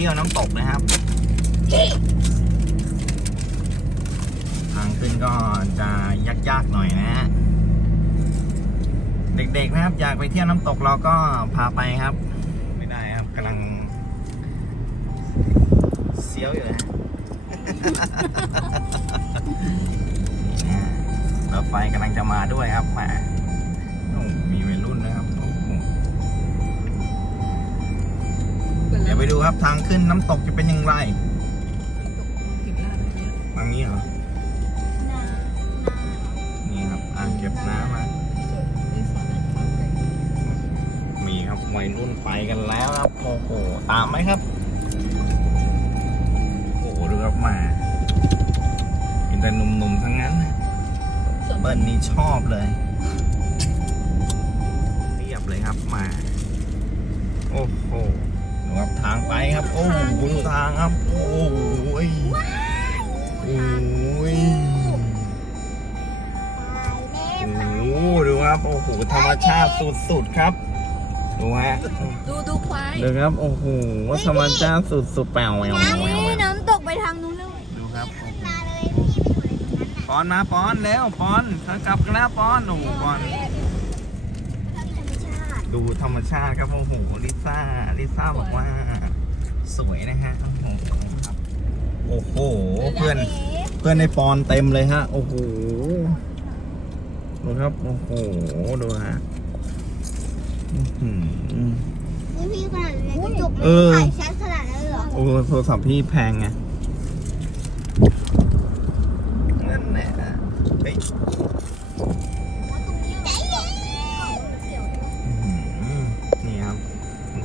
ที่ยวน้ำตกนะครับทางขึ้นก็จะยากๆหน่อยนะฮะเด็กๆนะครับ อยากไปเที่ยวน้ำตกเราก็พาไปครับ ไม่ได้ครับกำลังเสียวอยู่นะรถไฟกำลังจะมาด้วยครับมา ดี๋ยวไปดูครับทางขึ้นน้ำตกจะเป็นอย่างไรทางนี้เหรอ นี่ครับอ่างเก็บน้ำมามีครับวัยรุ่นไปกันแล้วครับโอ้โหตามไหมครับ โอ้โหดูครับมาเป็นแต่หนุ่มๆทั้งนั้นนะเบิ้ลนี่ชอบเลย เรียบเลยครับมา โอ้โห ดูครับทางไปครับ โอ้โหดูทางครับ โอ้โหยโอ้ยโอ้โหดูครับ โอ้โห ธรรมชาติสุดๆครับ ดูฮะ ดูดูควายดูครับ โอ้โห ธรรมชาติสุดๆแปลวแหววแหววแหววนี่น้ำตกไปทางนู้นเลยดูครับโอ้โหปอนมาปอนเร็วปอนเขากลับกันแล้วปอน โอ้โหปอน ดูธรรมชาติครับโอ้โหลิซ่าลิซ่าบอกว่า สวยนะฮะโอ้โหครับโอ้โหเพื่อนเพื่อนในปอนเต็มเลยฮะ โอ้โหดูครับโอ้โหดูฮะพี่ขนาดนี้กระจกเออถ่ายชัดขนาดนั้นเลยเหรอโอ้โทรศัพท์พี่แพงไงนั่นแหละ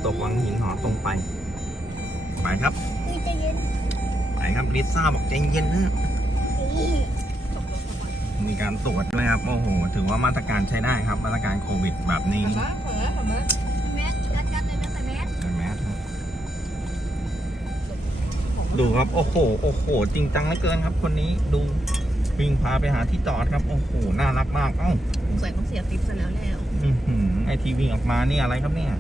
ตกวังหินหอตรงไป ไปครับพี่ใจเย็นไปครับลิซ่าบอกใจเย็นนะมีการตรวจด้วยครับโอ้โหถือว่ามาตรการใช้ได้ครับ มาตรการโควิดแบบนี้ มาเผลอเผลอแมสกัดกันเลยนะใส่แมสใช่ไหมครับดูครับ โอ้โห โอ้โห จริงจังเหลือเกินครับ คนนี้ดูวิ่งพาไปหาที่จอดครับ โอ้โห น่ารักมาก เอ้าสงสัยต้องเสียติปซะแล้วแล้ว อือหือไอทีวิ่งออกมานี่อะไรครับเนี่ย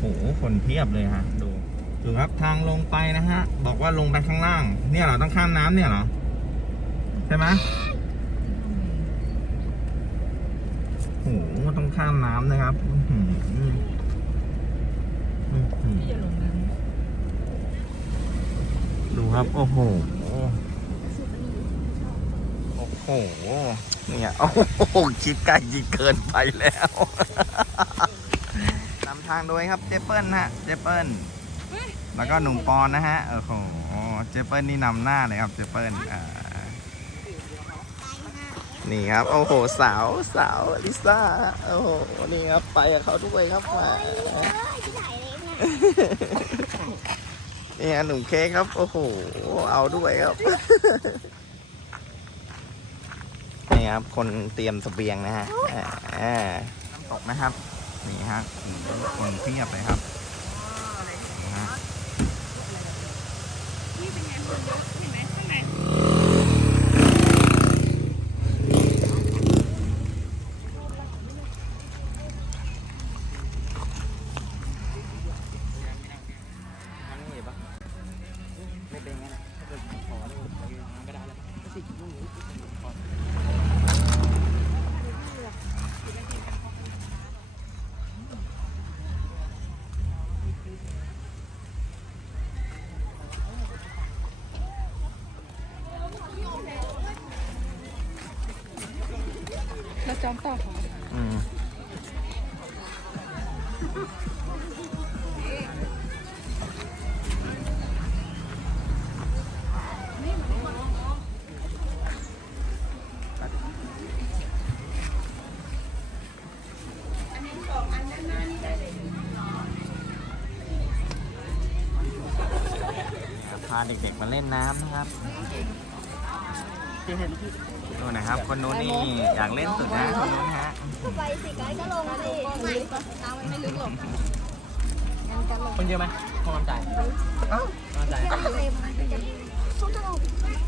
โอ้โหคนเพียบเลยฮะดูดูครับทางลงไปนะฮะ บอกว่าลงไปข้างล่าง เนี่ยเหรอต้องข้ามน้ำเนี่ยเหรอ ใช่ไหมโอ้โหต้องข้ามน้ำนะครับอื้อหืออื้อหือพี่จะลงน้ดูครับ โอ้โหโอ้โหเนี่ยโอ้โหคิดไกลยิงเกินไปแล้ว นำทางโดยครับเจเปิลฮะเจเปิลแล้วก็หนุ่มปอนนะฮะโอ้โหเจเปิลนี่นำหน้าเลยครับเจเปิลอ่านี่ครับโอ้โหสาวสาวลิซ่าโอ้โหนี่ครับไปกับเขาด้วยครับมาเอ้ยที่ถ่ายเลยเนี่ยนี่ฮะหนุ่มเค้กครับโอ้โหเอาด้วยครับนี่ครับคนเตรียมเสบียงนะฮะอ่าน้ำตกนะครับ นี่ฮะคนเพียบเลยครับนี่ฮะ แล้วจอมต่อของอืมพาเด็กๆมาเล่นน้ำนะครับ ดูนะครับ คนนู้นนี่อยากเล่นสุดนะคนนู้นฮะไปสิไกด์ก็ลงสิไม่น้ำมันไม่ลึกหรอกคนเยอะไหมพอกำจ่ายกำจ่ายเต็มเขาจ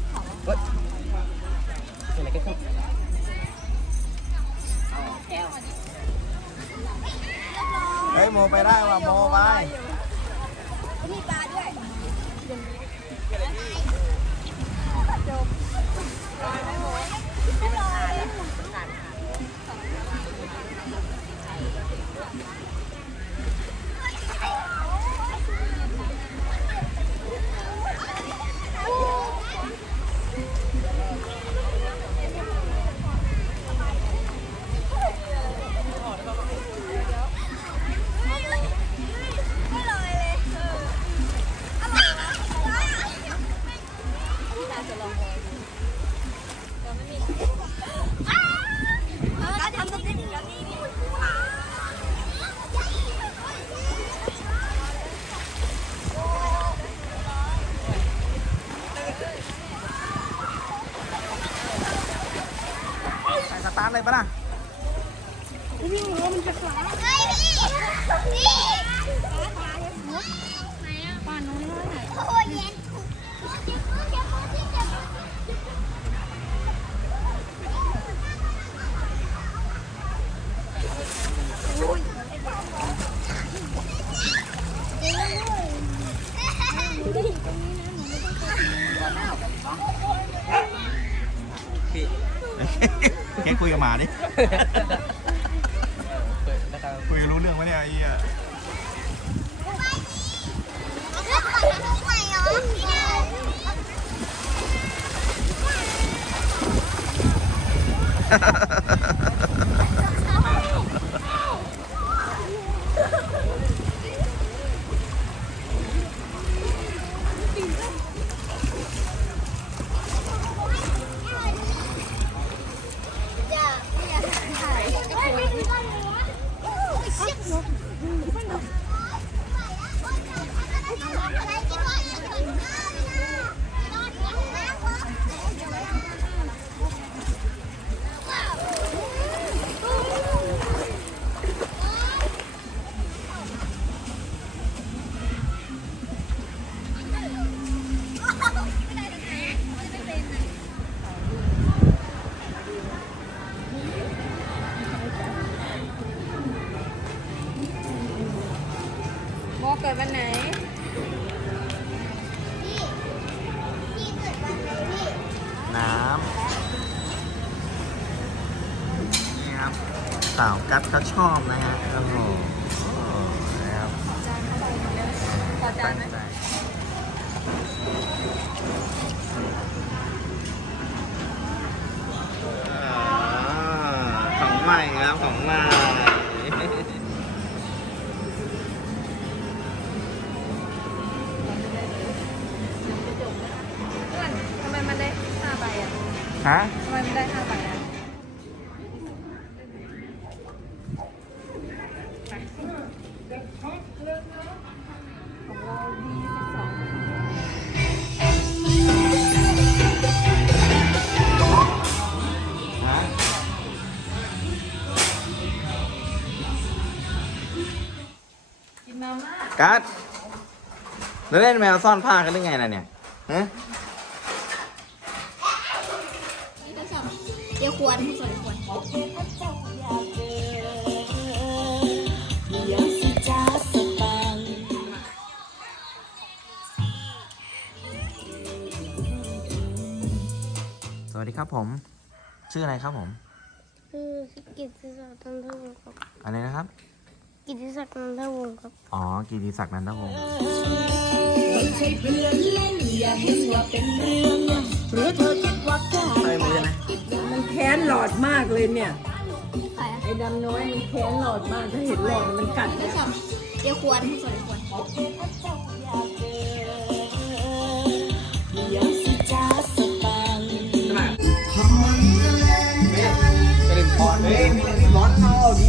แกคุยกับหมาดิเปิดนะครับ คุยรู้เรื่อ เกิดวันไหน พี่พี่เกิดวันไหนพี่น้ำนี่ครับสาวกัดเขาชอบนะฮะโอ้โหนะครับขอจานไหมตั้งใจอ่าของใหม่ครับของใหม่ ม่ากัดแล้วเล่นแมวซ่อนผ้ากันได้ไงล่ะเนี่ยฮะเดี๋ยวควรสวยควรสวัสดีครับผม ชื่ออะไรครับผม คือกิตติศักดิ์นันทวงศ์ครับอะไรนะครับ กิตติศักดิ์นันทวงศ์ครับ อ๋อ กีติศักดิ์นันทวงศ์ไม่ใช่เพื่อนเล่นอย่าเห็นว่าเป็นเรื่องหรือเธอคิดว่าแค่ใส่มือนะมันแค้นหลอดมากเลยเนี่ยใครอะไอ้ดำน้อยมันแค้นหลอดมากถ้าเห็นหลอดมันกัดเดี๋ยวสับเดี๋ยวควรสวยควรอย่าสิจ้าสตังค์จะดึงพรเฮ้ยมีอะไรร้อนเอาดิ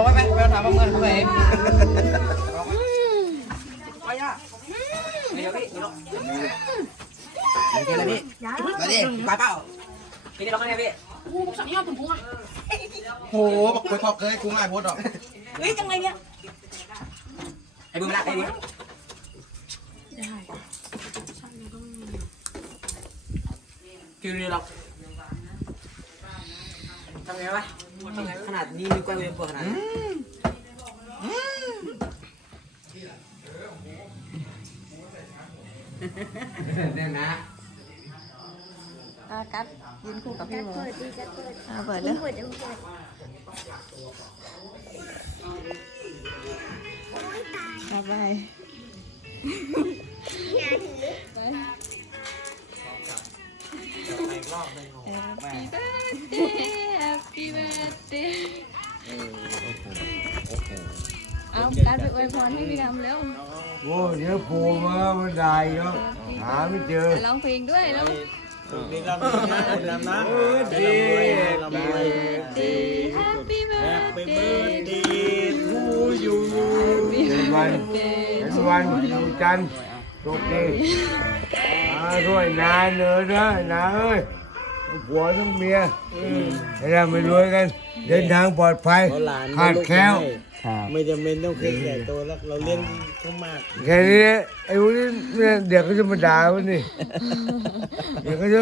องไว้ไหมไม่ต้องถามว่าเงินเท่าไหร่ไปอะเดี๋ยวพี่เดี๋ยวกินอะไรพี่มาดิไปเปล่าทีนี้เราเข้าไงพี่โหบอกคุยพอเคยกูง่ายโพสต์หรอกเฮ้ยจังไรเนี่ยไอ้บึ้มละไอ้บึ้มคือเราทำไงวะ ขนาดนี้นิ้วก้อยยังปวดขนาดนี้เนี่ยนะอะกัดยืนคู่กับพี่โมเปิดดีจะเปิดอะเปิดเปิเลยดเปิดจะเปิดอะไปอย่าถือไปอีกรอบหนึงของ Happy birthday Happy birthday เอาการไปอวยพรให้พี่ดำเร็วโอ้เดี๋ยวโผล่มามันได้เยอะหาไม่เจอไปร้องเพลงด้วยแล้วนี่ก็มีนะคุณดำนะเออดี Happy birthday ดีผู้อยู่เป็นวันเป็นวันอยู่จันทร์ตกดีมาด้วยนาเนอนะนาเอ้ย ผัวทั้งเมียให้เราไม่รวยกัน เดินทางปลอดภัยเอาหลานขาดแคล้วไม่จำเป็นต้องเคยแก่ตัวแล้วเราเลี้ยงเขามาก แค่นี้ไอ้พวกนี้เนี่ยเด็กก็จะมาด่าวันนี้ เด็กก็จะ